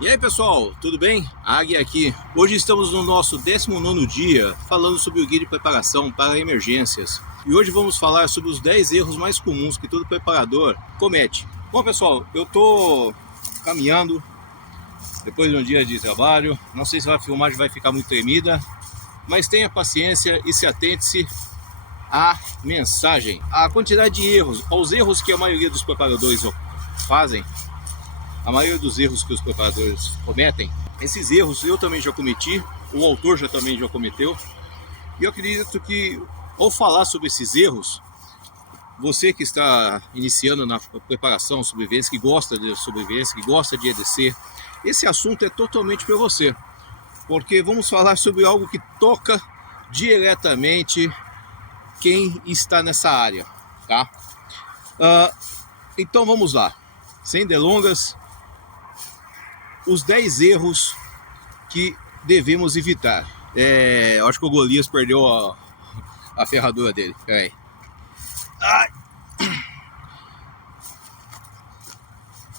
E aí pessoal, tudo bem? Águia aqui. Hoje estamos no nosso 19º dia falando sobre o guia de preparação para emergências. E hoje vamos falar sobre os 10 erros mais comuns que todo preparador comete. Bom pessoal, eu tô caminhando depois de um dia de trabalho. Não sei se a filmagem vai ficar muito tremida, mas tenha paciência e se atente-se à mensagem. A quantidade de erros, aos erros que a maioria dos preparadores fazem. A maioria dos erros que os preparadores cometem, esses erros eu também já cometi, o autor também já cometeu. E eu acredito que, ao falar sobre esses erros, você que está iniciando na preparação sobrevivência, que gosta de sobrevivência, que gosta de EDC, esse assunto é totalmente para você. Porque vamos falar sobre algo que toca diretamente quem está nessa área, tá? Então vamos lá, sem delongas. Os 10 erros que devemos evitar. Eu acho que o Golias perdeu a ferradura dele. Peraí.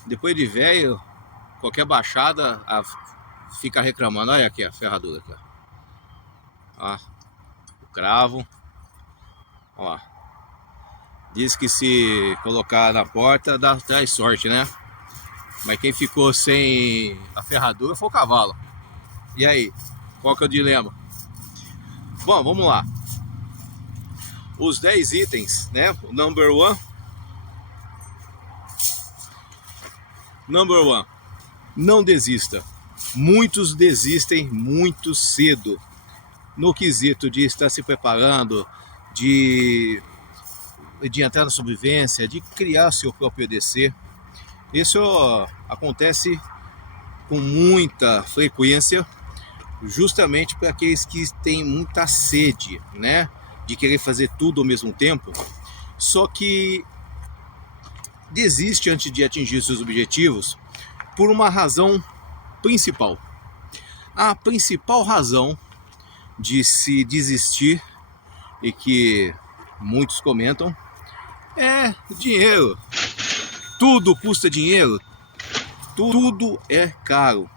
Depois de velho, qualquer baixada fica reclamando. Olha aqui a ferradura. Aqui, ó. O cravo. Ó. Diz que se colocar na porta traz sorte, né? Mas quem ficou sem a ferradura foi o cavalo. E aí, qual que é o dilema? Bom, vamos lá. Os 10 itens, né? Number one. Não desista. Muitos desistem muito cedo no quesito de estar se preparando, de entrar na sobrevivência, de criar seu próprio EDC. Isso acontece com muita frequência, justamente para aqueles que têm muita sede, né, de querer fazer tudo ao mesmo tempo, só que desiste antes de atingir seus objetivos por uma razão principal. A principal razão de se desistir, e que muitos comentam, é dinheiro. Tudo custa dinheiro, tudo é caro.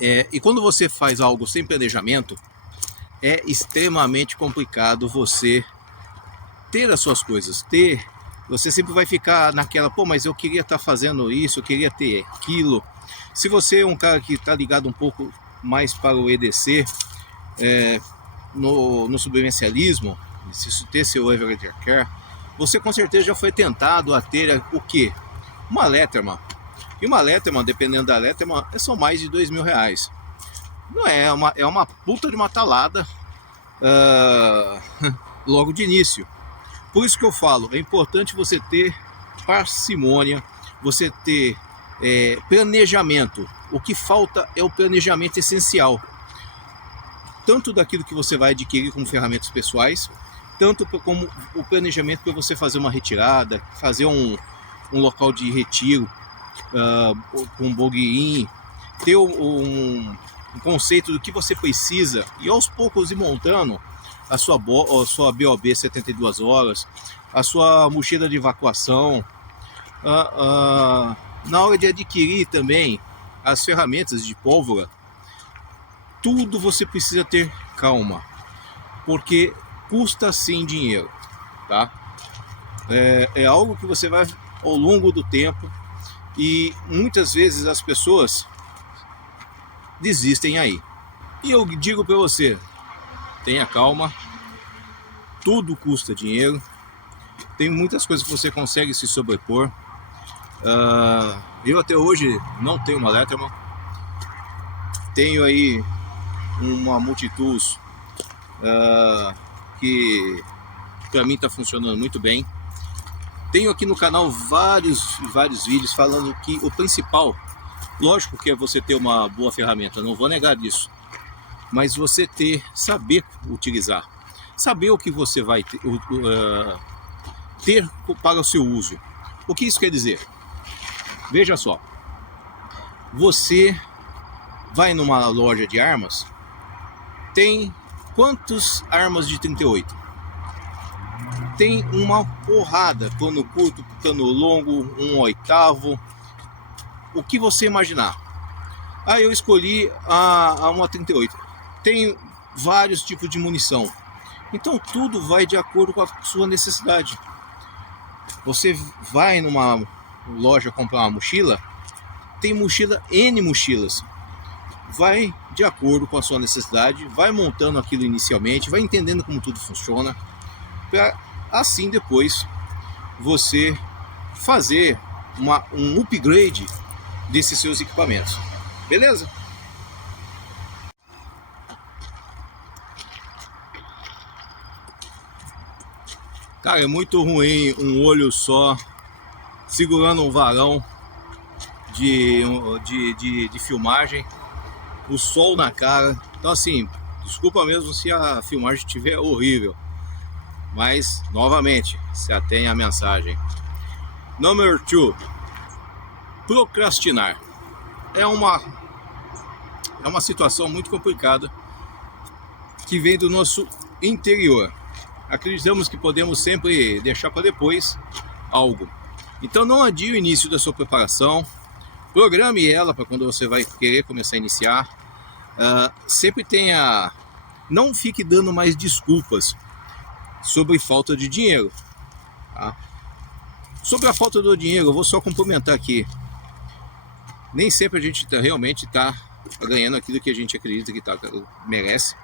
E quando você faz algo sem planejamento, é extremamente complicado você ter as suas coisas. Você sempre vai ficar naquela, pô, mas eu queria estar fazendo isso, eu queria ter aquilo. Se você é um cara que está ligado um pouco mais para o EDC, no sobrevivencialismo, se ter seu Everett Care, você com certeza já foi tentado a ter o quê? Uma Letterman. E uma Letterman, dependendo da Letterman, são mais de R$2.000. Não é uma puta de uma talada logo de início. Por isso que eu falo, é importante você ter parcimônia, você ter planejamento. O que falta é o planejamento essencial. Tanto daquilo que você vai adquirir como ferramentas pessoais, tanto como o planejamento para você fazer uma retirada, fazer um local de retiro, um bug-in, ter um conceito do que você precisa e aos poucos ir montando a sua BOB 72 horas, a sua mochila de evacuação. Na hora de adquirir também as ferramentas de pólvora, tudo você precisa ter calma, porque custa sim dinheiro, tá? É algo que você vai ao longo do tempo, e muitas vezes as pessoas desistem aí. E eu digo para você, tenha calma, tudo custa dinheiro, tem muitas coisas que você consegue se sobrepor. Eu até hoje não tenho uma Letterman, tenho aí uma Multitools que para mim está funcionando muito bem. Tenho aqui no canal vários vídeos falando que o principal, lógico que é você ter uma boa ferramenta, não vou negar disso, mas você saber utilizar, saber o que você vai ter para o seu uso. O que isso quer dizer? Veja só, você vai numa loja de armas, tem quantas armas de 38? Tem uma porrada, cano curto, cano longo, 1/8, o que você imaginar. Aí eu escolhi a 1.38. Tem vários tipos de munição. Então tudo vai de acordo com a sua necessidade. Você vai numa loja comprar uma mochila, tem mochila, N mochilas. Vai de acordo com a sua necessidade, vai montando aquilo inicialmente, vai entendendo como tudo funciona, para assim depois você fazer um upgrade desses seus equipamentos. Beleza? Cara, é muito ruim um olho só segurando um varão de filmagem, o sol na cara. Então assim, desculpa mesmo se a filmagem estiver horrível, mas novamente se atém à mensagem. Number 2, procrastinar é uma situação muito complicada que vem do nosso interior. Acreditamos que podemos sempre deixar para depois algo. Então não adie o início da sua preparação, programe ela para quando você vai querer começar a iniciar. Sempre tenha, não fique dando mais desculpas sobre falta de dinheiro, tá? Sobre a falta do dinheiro, eu vou só complementar aqui. Nem sempre a gente realmente está ganhando aquilo que a gente acredita que merece.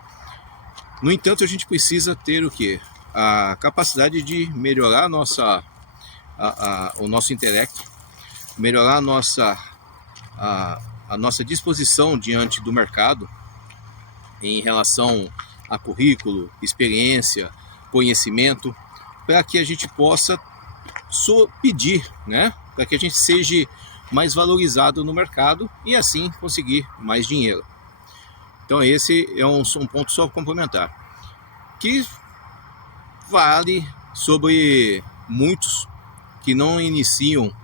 No entanto, a gente precisa ter o quê? A capacidade de melhorar o nosso intelecto, melhorar a nossa disposição diante do mercado em relação a currículo, experiência, conhecimento, para que a gente possa pedir, né? Para que a gente seja mais valorizado no mercado e assim conseguir mais dinheiro. Então esse é um ponto só complementar, que vale sobre muitos que não iniciam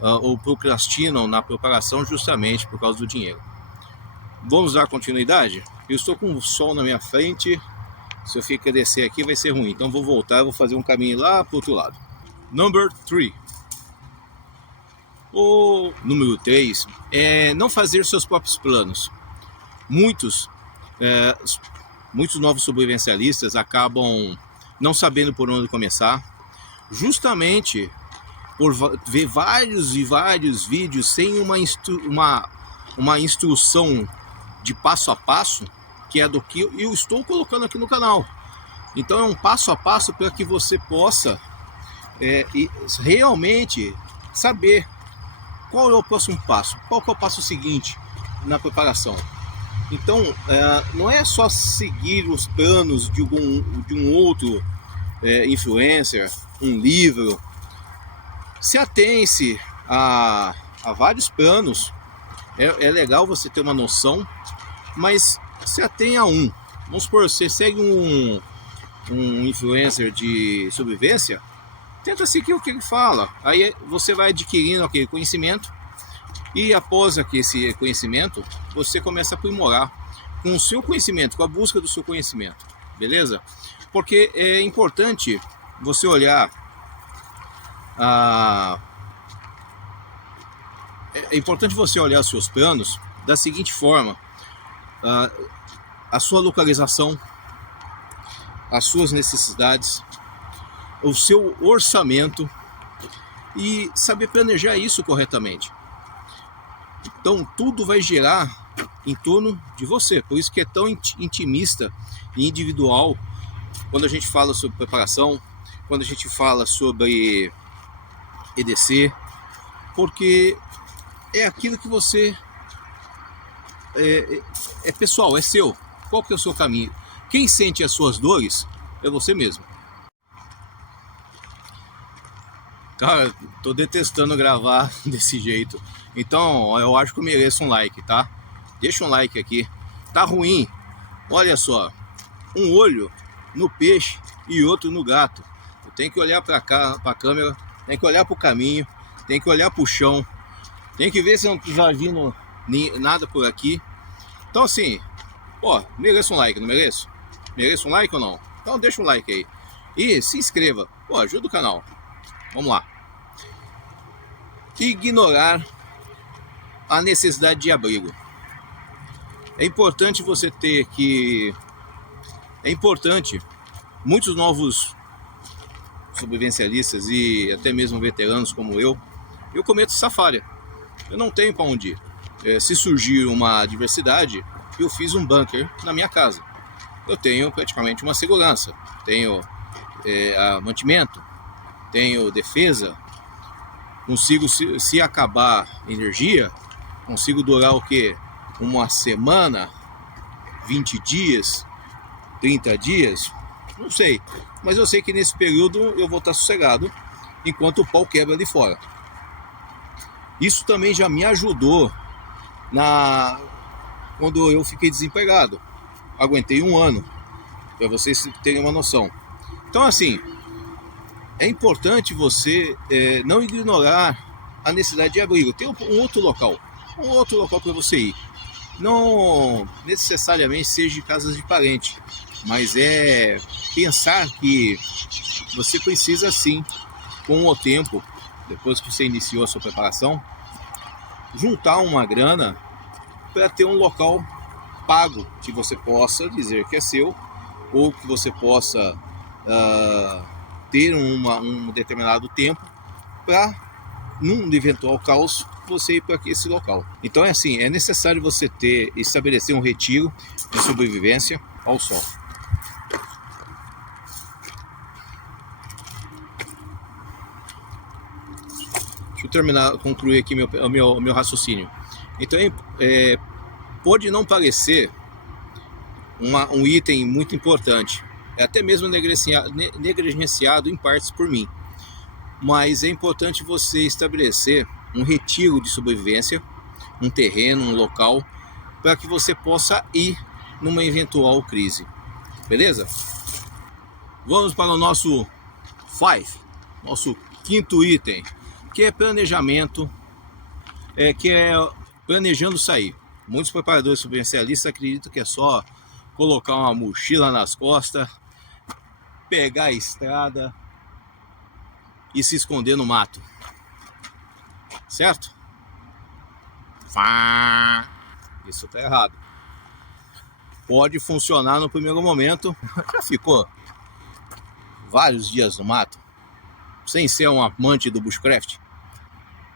ou procrastinam na preparação justamente por causa do dinheiro. Vamos dar continuidade? Eu estou com o sol na minha frente, se eu ficar descer aqui vai ser ruim, então vou voltar, vou fazer um caminho lá para o outro lado. Number 3. O número 3 é não fazer seus próprios planos. Muitos novos sobrevivencialistas acabam não sabendo por onde começar, justamente por ver vários e vários vídeos sem uma instrução de passo a passo, que é do que eu estou colocando aqui no canal. Então é um passo a passo para que você possa realmente saber qual é o próximo passo, qual é o passo seguinte na preparação. Então não é só seguir os planos de um outro influencer, um livro. Se atém-se a vários planos, é legal você ter uma noção, mas se atenha a um. Vamos supor, você segue um influencer de sobrevivência, tenta seguir o que ele fala, aí você vai adquirindo aquele conhecimento e após esse conhecimento, você começa a aprimorar com o seu conhecimento, com a busca do seu conhecimento, beleza? Porque é importante você olhar os seus planos da seguinte forma: a sua localização, as suas necessidades, o seu orçamento e saber planejar isso corretamente. Então tudo vai girar em torno de você, por isso que é tão intimista e individual quando a gente fala sobre preparação, quando a gente fala sobre EDC, porque é aquilo que você é pessoal, é seu. Qual que é o seu caminho? Quem sente as suas dores é você mesmo. Cara, tô detestando gravar desse jeito, então eu acho que eu mereço um like, tá? Deixa um like aqui. Tá ruim, olha só, um olho no peixe e outro no gato. Eu tenho que olhar para cá, para a câmera, tem que olhar para o caminho, tem que olhar para o chão, tem que ver se não está vindo nada por aqui. Então assim, mereço um like, não mereço? Mereço um like ou não? Então deixa um like aí e se inscreva, ajuda o canal. Vamos lá. Ignorar a necessidade de abrigo. É importante você ter que... É importante, muitos novos sobrevivencialistas e até mesmo veteranos como eu cometo essa falha. Eu não tenho para onde ir. Se surgir uma adversidade, eu fiz um bunker na minha casa. Eu tenho praticamente uma segurança. Tenho mantimento, tenho defesa. Consigo, se acabar energia, consigo durar o quê? Uma semana, 20 dias, 30 dias, não sei. Mas eu sei que nesse período eu vou estar sossegado enquanto o pau quebra ali fora. Isso também já me ajudou quando eu fiquei desempregado. Aguentei um ano, para vocês terem uma noção. Então, assim, é importante você não ignorar a necessidade de abrigo. Tem um outro local para você ir. Não necessariamente seja de casas de parente, mas é pensar que você precisa sim, com o tempo, depois que você iniciou a sua preparação, juntar uma grana para ter um local pago que você possa dizer que é seu, ou que você possa ter um determinado tempo para, num eventual caos, você ir para esse local. Então é assim, é necessário você estabelecer um retiro de sobrevivência ao sol. Deixa eu concluir aqui meu raciocínio. Então pode não parecer um item muito importante, é até mesmo negligenciado em partes por mim, mas é importante você estabelecer um retiro de sobrevivência, um terreno, um local, para que você possa ir numa eventual crise. Beleza? Vamos para o nosso nosso quinto item, que é planejamento, que é planejando sair. Muitos preparadores sobrevivencialistas acreditam que é só colocar uma mochila nas costas, pegar a estrada e se esconder no mato. Certo? Isso tá errado. Pode funcionar no primeiro momento. Já ficou vários dias no mato sem ser um amante do bushcraft,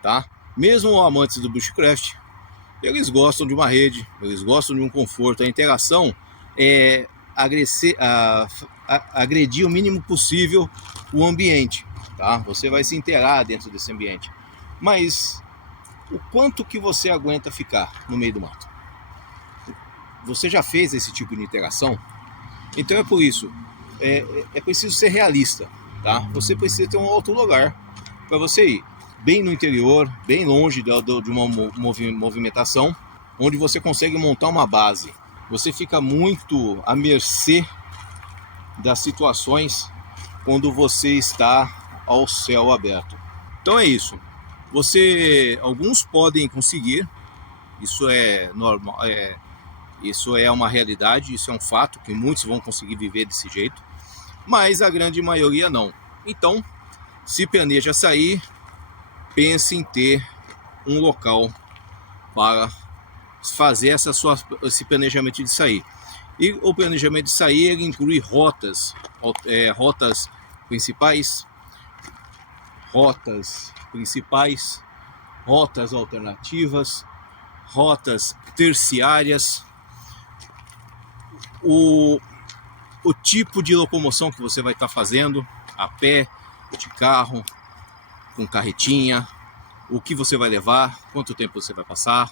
tá? Mesmo amantes do bushcraft, eles gostam de uma rede, eles gostam de um conforto. A interação é agredir o mínimo possível o ambiente, tá? Você vai se inteirar dentro desse ambiente, mas o quanto que você aguenta ficar no meio do mato? Você já fez esse tipo de interação? Então é por isso, é preciso ser realista, tá? Você precisa ter um outro lugar para você ir, bem no interior, bem longe de uma movimentação, onde você consegue montar uma base. Você fica muito à mercê das situações quando você está ao céu aberto. Então é isso. Alguns podem conseguir, isso é normal, isso é uma realidade, isso é um fato, que muitos vão conseguir viver desse jeito, mas a grande maioria não. Então, se planeja sair, pense em ter um local para fazer esse planejamento de sair. E o planejamento de sair, ele inclui rotas principais, rotas alternativas, rotas terciárias, o tipo de locomoção que você vai estar fazendo, a pé, de carro, com carretinha, o que você vai levar, quanto tempo você vai passar.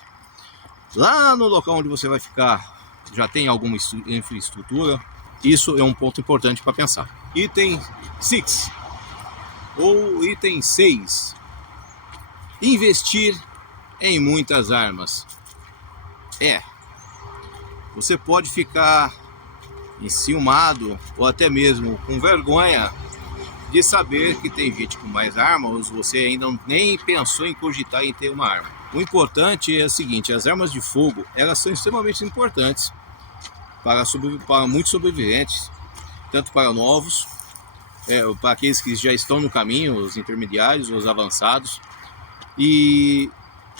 Lá no local onde você vai ficar, já tem alguma infraestrutura? Isso é um ponto importante para pensar. Item 6 ou item 6: investir em muitas armas. Você pode ficar enciumado ou até mesmo com vergonha de saber que tem gente com mais armas, você ainda nem pensou em cogitar em ter uma arma. O importante é o seguinte: as armas de fogo, elas são extremamente importantes para muitos sobreviventes, tanto para novos, para aqueles que já estão no caminho, os intermediários, os avançados. E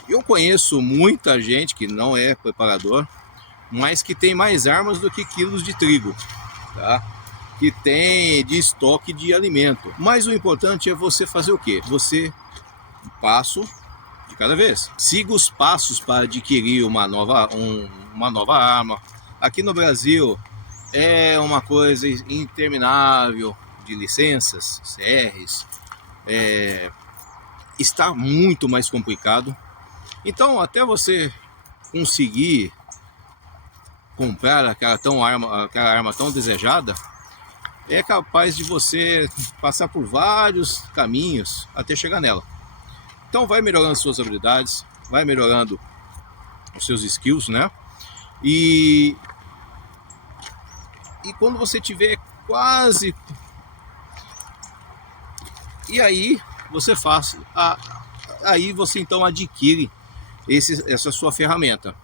eu conheço muita gente que não é preparador, mas que tem mais armas do que quilos de trigo, tá? Que tem de estoque de alimento. Mas o importante é você fazer o quê? Você, passo de cada vez, siga os passos para adquirir uma nova arma. Aqui no Brasil é uma coisa interminável de licenças, CRs, está muito mais complicado. Então, até você conseguir comprar aquela arma tão desejada, é capaz de você passar por vários caminhos até chegar nela. Então vai melhorando suas habilidades, vai melhorando os seus skills, né? E quando você tiver quase... E aí você faz... Aí você então adquire essa sua ferramenta.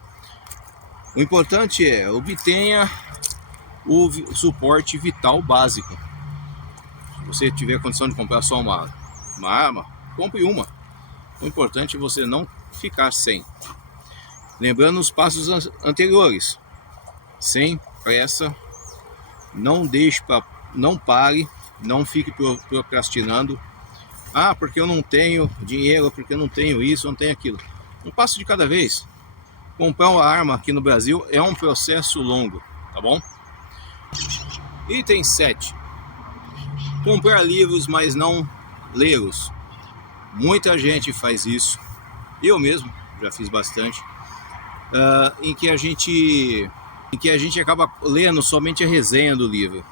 O importante é obtenha o suporte vital básico. Se você tiver condição de comprar só uma arma, compre uma. O importante é você não ficar sem. Lembrando os passos anteriores. Sem pressa, não deixe, não pare, não fique procrastinando. Ah, porque eu não tenho dinheiro, porque eu não tenho isso, não tenho aquilo. Um passo de cada vez. Comprar uma arma aqui no Brasil é um processo longo, tá bom? Item 7. Comprar livros, mas não lê-los. Muita gente faz isso. Eu mesmo já fiz bastante. Em que a gente acaba lendo somente a resenha do livro.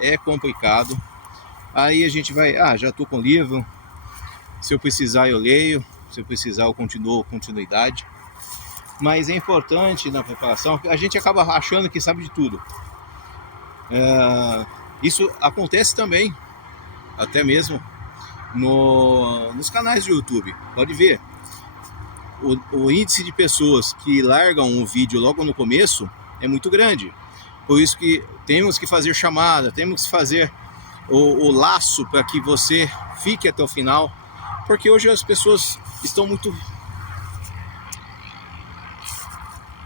É complicado. Aí a gente vai, já estou com o livro. Se eu precisar eu leio. Se eu precisar eu continuo continuidade. Mas é importante na preparação, a gente acaba achando que sabe de tudo. Isso acontece também, até mesmo nos canais do YouTube. Pode ver, o índice de pessoas que largam o vídeo logo no começo é muito grande. Por isso que temos que fazer chamada, temos que fazer o laço para que você fique até o final. Porque hoje as pessoas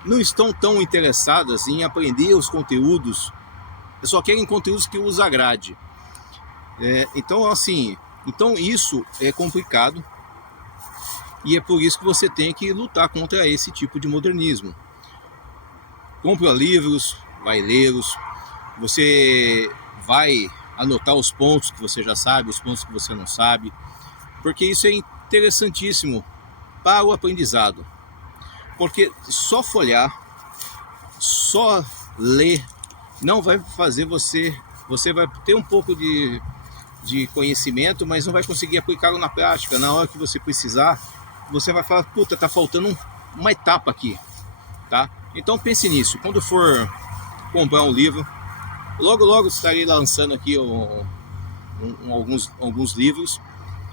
não estão tão interessadas em aprender os conteúdos, só querem conteúdos que os agrade. Então isso é complicado e é por isso que você tem que lutar contra esse tipo de modernismo. Compra livros, vai lê-los, você vai anotar os pontos que você já sabe, os pontos que você não sabe, porque isso é interessantíssimo para o aprendizado. Porque só folhear, só ler, não vai fazer você vai ter um pouco de conhecimento, mas não vai conseguir aplicá-lo na prática. Na hora que você precisar, você vai falar, puta, tá faltando uma etapa aqui, tá? Então pense nisso, quando for comprar um livro, logo estarei lançando aqui alguns livros,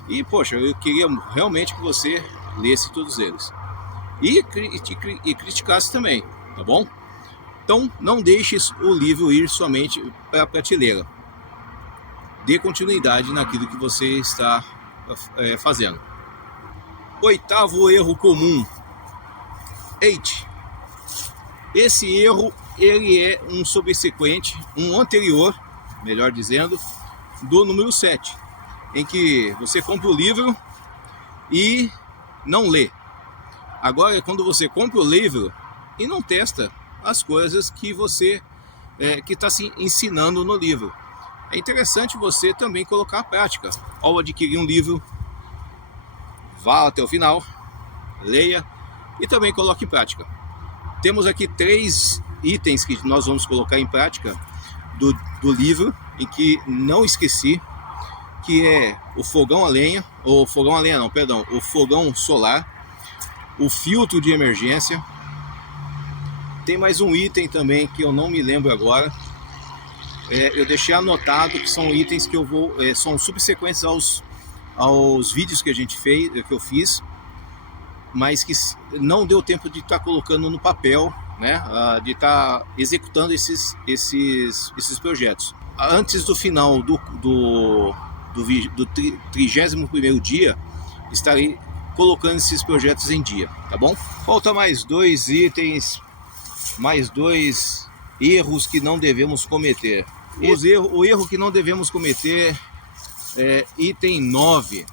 e poxa, eu queria realmente que você lesse todos eles. E criticasse também, tá bom? Então não deixe o livro ir somente para a prateleira. Dê continuidade naquilo que você está fazendo. 8º erro comum. 8. Esse erro ele é um subsequente, um anterior, melhor dizendo, do número 7, em que você compra o livro e não lê. Agora é quando você compra o livro e não testa as coisas que você que está se ensinando no livro. É interessante você também colocar a prática. Ao adquirir um livro, vá até o final, leia e também coloque em prática. Temos aqui 3 itens que nós vamos colocar em prática do livro, em que não esqueci, que é o fogão a lenha, o fogão solar, o filtro de emergência. Tem mais um item também que eu não me lembro agora. Eu deixei anotado que são itens que eu vou, são subsequentes aos vídeos que que eu fiz, mas que não deu tempo de estar colocando no papel, né? De estar executando esses projetos. Antes do final do 31º dia, estarei colocando esses projetos em dia, tá bom? Falta mais 2 itens mais dois erros que não devemos cometer. O erro que não devemos cometer é item 9.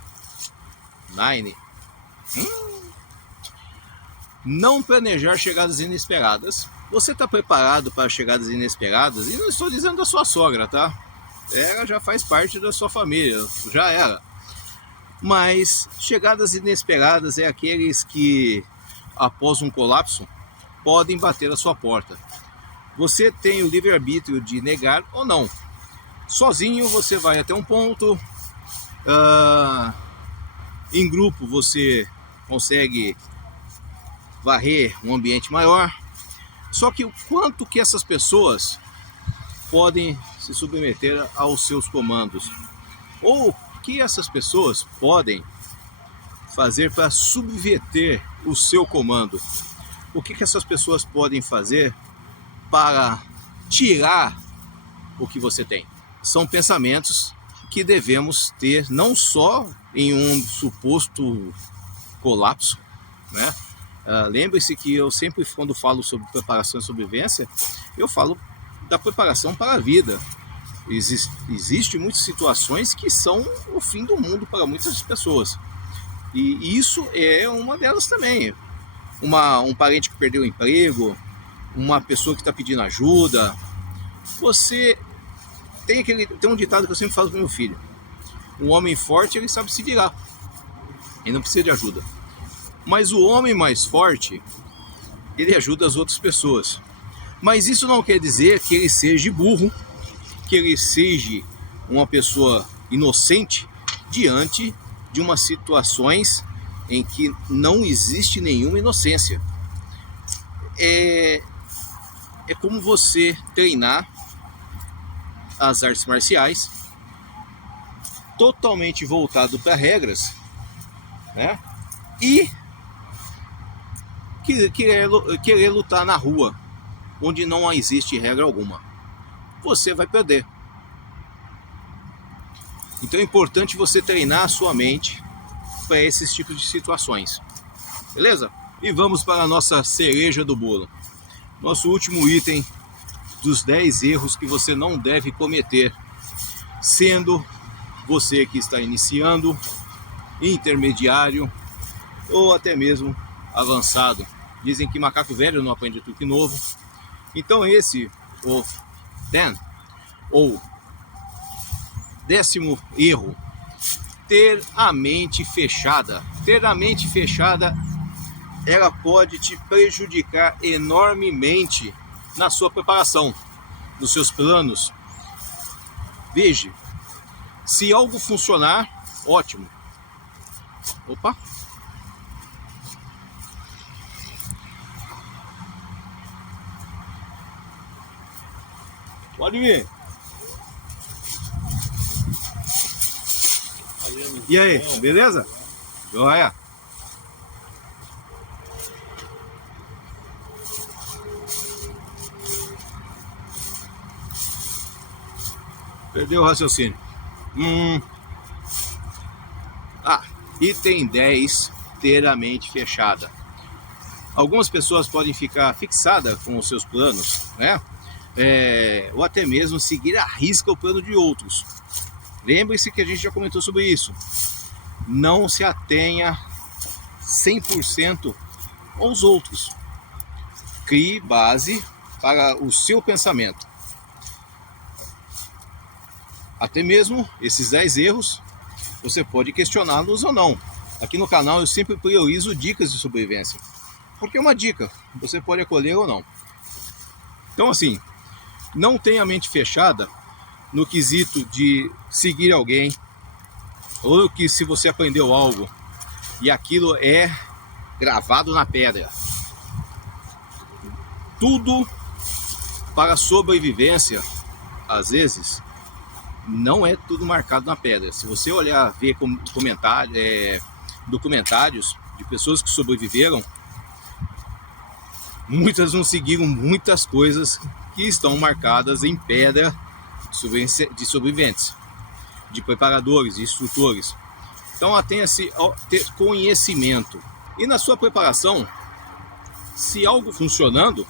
Não planejar chegadas inesperadas. Você está preparado para chegadas inesperadas? E não estou dizendo da sua sogra, tá? Ela já faz parte da sua família, já era. Mas chegadas inesperadas é aqueles que, após um colapso, podem bater a sua porta. Você tem o livre-arbítrio de negar ou não. Sozinho você vai até um ponto, em grupo você consegue varrer um ambiente maior. Só que o quanto que essas pessoas podem se submeter aos seus comandos? Ou o que essas pessoas podem fazer para subverter o seu comando? O que essas pessoas podem fazer para tirar o que você tem? São pensamentos que devemos ter não só em um suposto colapso, né? Lembre-se que eu sempre, quando falo sobre preparação e sobrevivência, eu falo da preparação para a vida. Existem muitas situações que são o fim do mundo para muitas pessoas. E isso é uma delas também. Um parente que perdeu o emprego, uma pessoa que está pedindo ajuda. Você tem um ditado que eu sempre falo para o meu filho: um homem forte, ele sabe se virar, ele não precisa de ajuda. Mas o homem mais forte, ele ajuda as outras pessoas. Mas isso não quer dizer que ele seja burro, que ele seja uma pessoa inocente diante de umas situações em que não existe nenhuma inocência. É como você treinar as artes marciais totalmente voltado para regras, né? E querer lutar na rua, onde não existe regra alguma. Você vai perder. Então é importante você treinar a sua mente para esses tipos de situações. Beleza? E vamos para a nossa cereja do bolo. Nosso último item dos 10 erros que você não deve cometer, sendo você que está iniciando, intermediário ou até mesmo avançado. Dizem que macaco velho não aprende truque novo. Então esse, o 10º erro: ter a mente fechada. Ter a mente fechada, ela pode te prejudicar enormemente na sua preparação, nos seus planos. Veja, se algo funcionar, ótimo. Opa! Pode vir. E aí, beleza? Joia. Perdeu o raciocínio. Item 10, ter a mente fechada. Algumas pessoas podem ficar fixadas com os seus planos, né? Ou até mesmo seguir à risca o plano de outros. Lembre-se que a gente já comentou sobre isso. Não se atenha 100% aos outros. Crie base para o seu pensamento. Até mesmo esses 10 erros, você pode questioná-los ou não. Aqui no canal eu sempre priorizo dicas de sobrevivência, porque é uma dica, você pode acolher ou não. Então assim, não tenha a mente fechada no quesito de seguir alguém, ou que se você aprendeu algo e aquilo é gravado na pedra. Tudo para a sobrevivência, às vezes, não é tudo marcado na pedra. Se você olhar, ver documentários de pessoas que sobreviveram, muitas não seguiram muitas coisas que estão marcadas em pedra de sobreviventes, de preparadores, de instrutores. Então atenha-se a ter conhecimento. E na sua preparação, se algo funcionando,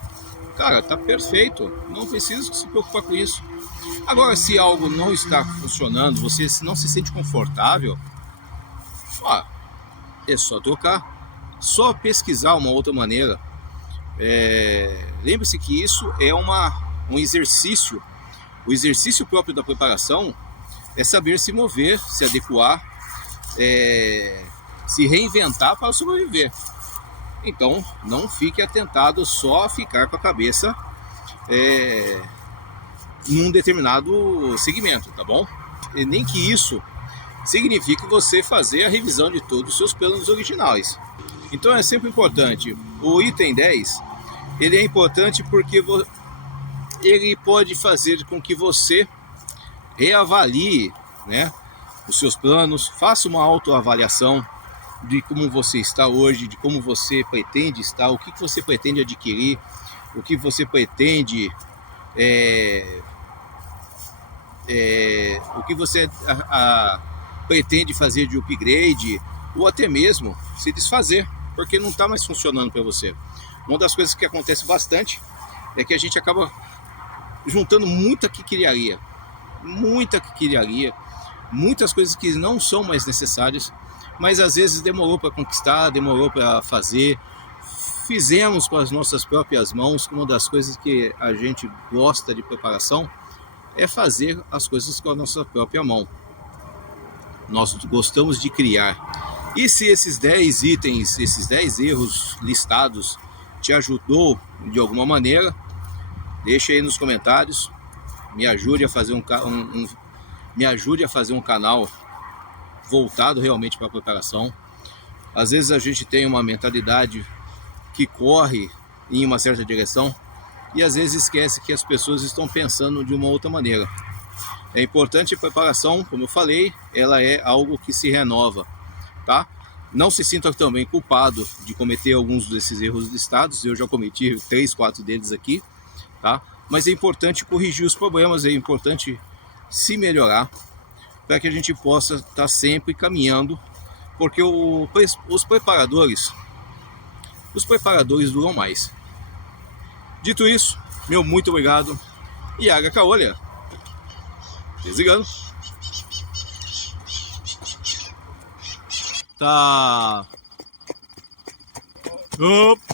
cara, tá perfeito, não precisa se preocupar com isso. Agora, se algo não está funcionando, você não se sente confortável, ó, é só trocar, só pesquisar uma outra maneira. Lembre-se que isso é um exercício. O exercício próprio da preparação é saber se mover, se adequar, se reinventar para sobreviver. Então, não fique atentado só a ficar com a cabeça num determinado segmento, tá bom? E nem que isso signifique você fazer a revisão de todos os seus planos originais. Então é sempre importante. O item 10, ele é importante porque ele pode fazer com que você reavalie, né, os seus planos, faça uma autoavaliação de como você está hoje, de como você pretende estar, o que você pretende adquirir, o que você pretende, o que você pretende fazer de upgrade, ou até mesmo se desfazer, porque não está mais funcionando para você. Uma das coisas que acontece bastante é que a gente acaba juntando muita quiquilharia, muitas coisas que não são mais necessárias, mas às vezes demorou para conquistar, demorou para fazer, fizemos com as nossas próprias mãos. Uma das coisas que a gente gosta de preparação é fazer as coisas com a nossa própria mão. Nós gostamos de criar. E se esses 10 itens, esses 10 erros listados te ajudou de alguma maneira, deixa aí nos comentários, me ajude a fazer um canal voltado realmente para a preparação. Às vezes a gente tem uma mentalidade que corre em uma certa direção e às vezes esquece que as pessoas estão pensando de uma outra maneira. É importante a preparação, como eu falei, ela é algo que se renova, tá? Não se sinta também culpado de cometer alguns desses erros listados. Eu já cometi 3, 4 deles aqui, tá? Mas é importante corrigir os problemas, é importante se melhorar para que a gente possa estar sempre caminhando, porque os preparadores duram mais. Dito isso, meu muito obrigado e Aga Caolha, desligando. Tá. Opa.